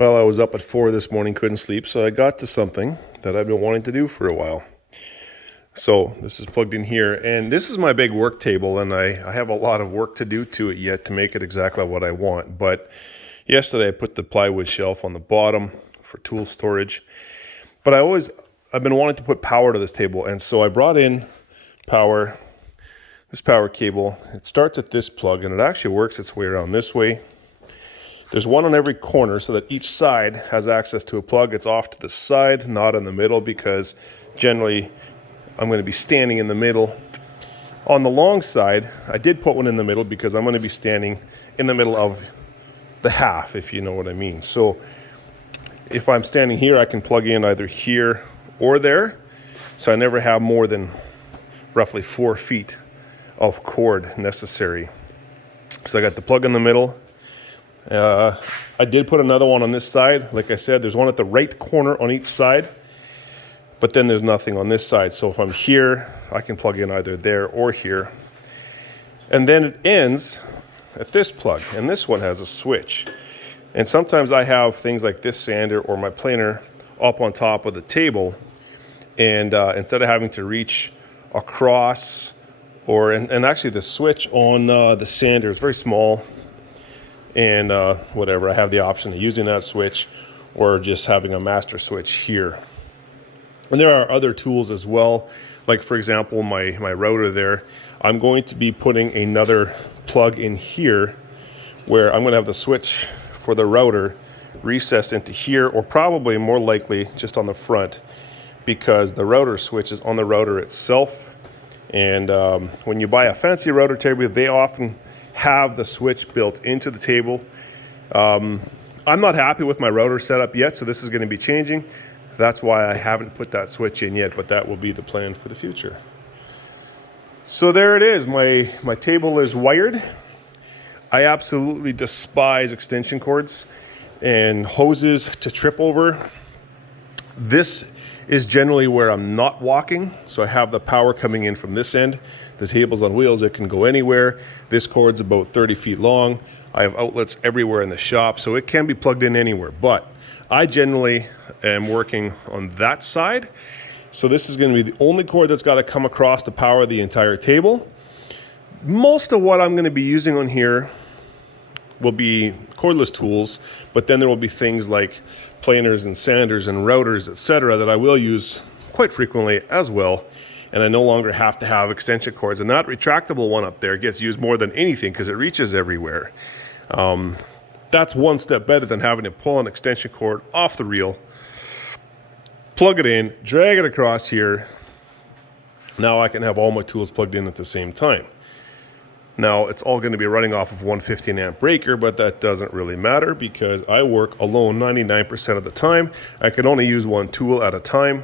Well, I was up at 4 this morning, couldn't sleep, so I got to something that I've been wanting to do for a while. So this is plugged in here, and this is my big work table, and I have a lot of work to do to it yet to make it exactly what I want. But yesterday I put the plywood shelf on the bottom for tool storage. But I've been wanting to put power to this table, and so I brought in power, this power cable. It starts at this plug, and it actually works its way around this way. There's one on every corner so that each side has access to a plug. It's off to the side, not in the middle, because generally I'm going to be standing in the middle. On the long side, I did put one in the middle because I'm going to be standing in the middle of the half, if you know what I mean. So if I'm standing here, I can plug in either here or there. So I never have more than roughly 4 feet of cord necessary. So I got the plug in the middle. I did put another one on this side. Like I said, there's one at the right corner on each side, but then there's nothing on this side. So if I'm here, I can plug in either there or here. And then it ends at this plug, and this one has a switch. And sometimes I have things like this sander or my planer up on top of the table, and instead of having to reach across, and actually the switch on the sander is very small, and whatever, I have the option of using that switch or just having a master switch here. And there are other tools as well, like for example my router there. I'm going to be putting another plug in here where I'm going to have the switch for the router recessed into here, or probably more likely just on the front, because the router switch is on the router itself. And when you buy a fancy router table, they often have the switch built into the table. I'm not happy with my router setup yet, so this is going to be changing. That's why I haven't put that switch in yet, but that will be the plan for the future. So there it is. My table is wired. I absolutely despise extension cords and hoses to trip over. This is generally where I'm not walking, so I have the power coming in from this end. The table's on wheels, it can go anywhere. This cord's about 30 feet long. I have outlets everywhere in the shop, so it can be plugged in anywhere, but I generally am working on that side. So this is going to be the only cord that's got to come across to power the entire table. Most of what I'm going to be using on here will be cordless tools, but then there will be things like planers and sanders and routers, etc., that I will use quite frequently as well. And I no longer have to have extension cords. And that retractable one up there gets used more than anything because it reaches everywhere. That's one step better than having to pull an extension cord off the reel, plug it in, drag it across here. Now I can have all my tools plugged in at the same time. Now it's all going to be running off of 115 amp breaker, but that doesn't really matter because I work alone 99% of the time. I can only use one tool at a time.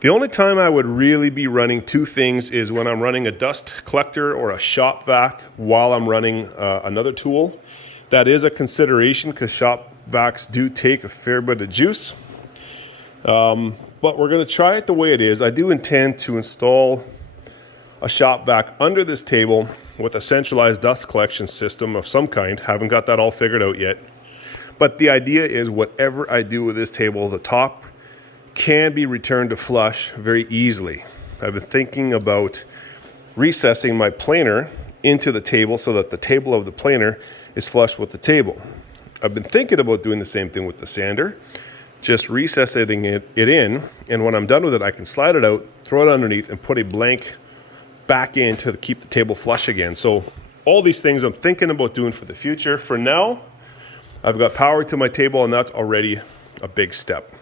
The only time I would really be running two things is when I'm running a dust collector or a shop vac while I'm running another tool. That is a consideration because shop vacs do take a fair bit of juice. But we're going to try it the way it is. I do intend to install a shop vac under this table with a centralized dust collection system of some kind. Haven't got that all figured out yet. But the idea is whatever I do with this table, the top can be returned to flush very easily. I've been thinking about recessing my planer into the table so that the table of the planer is flush with the table. I've been thinking about doing the same thing with the sander, just recessing it in, and when I'm done with it, I can slide it out, throw it underneath, and put a blank back in to keep the table flush again. So all these things I'm thinking about doing for the future. For now, I've got power to my table, and that's already a big step.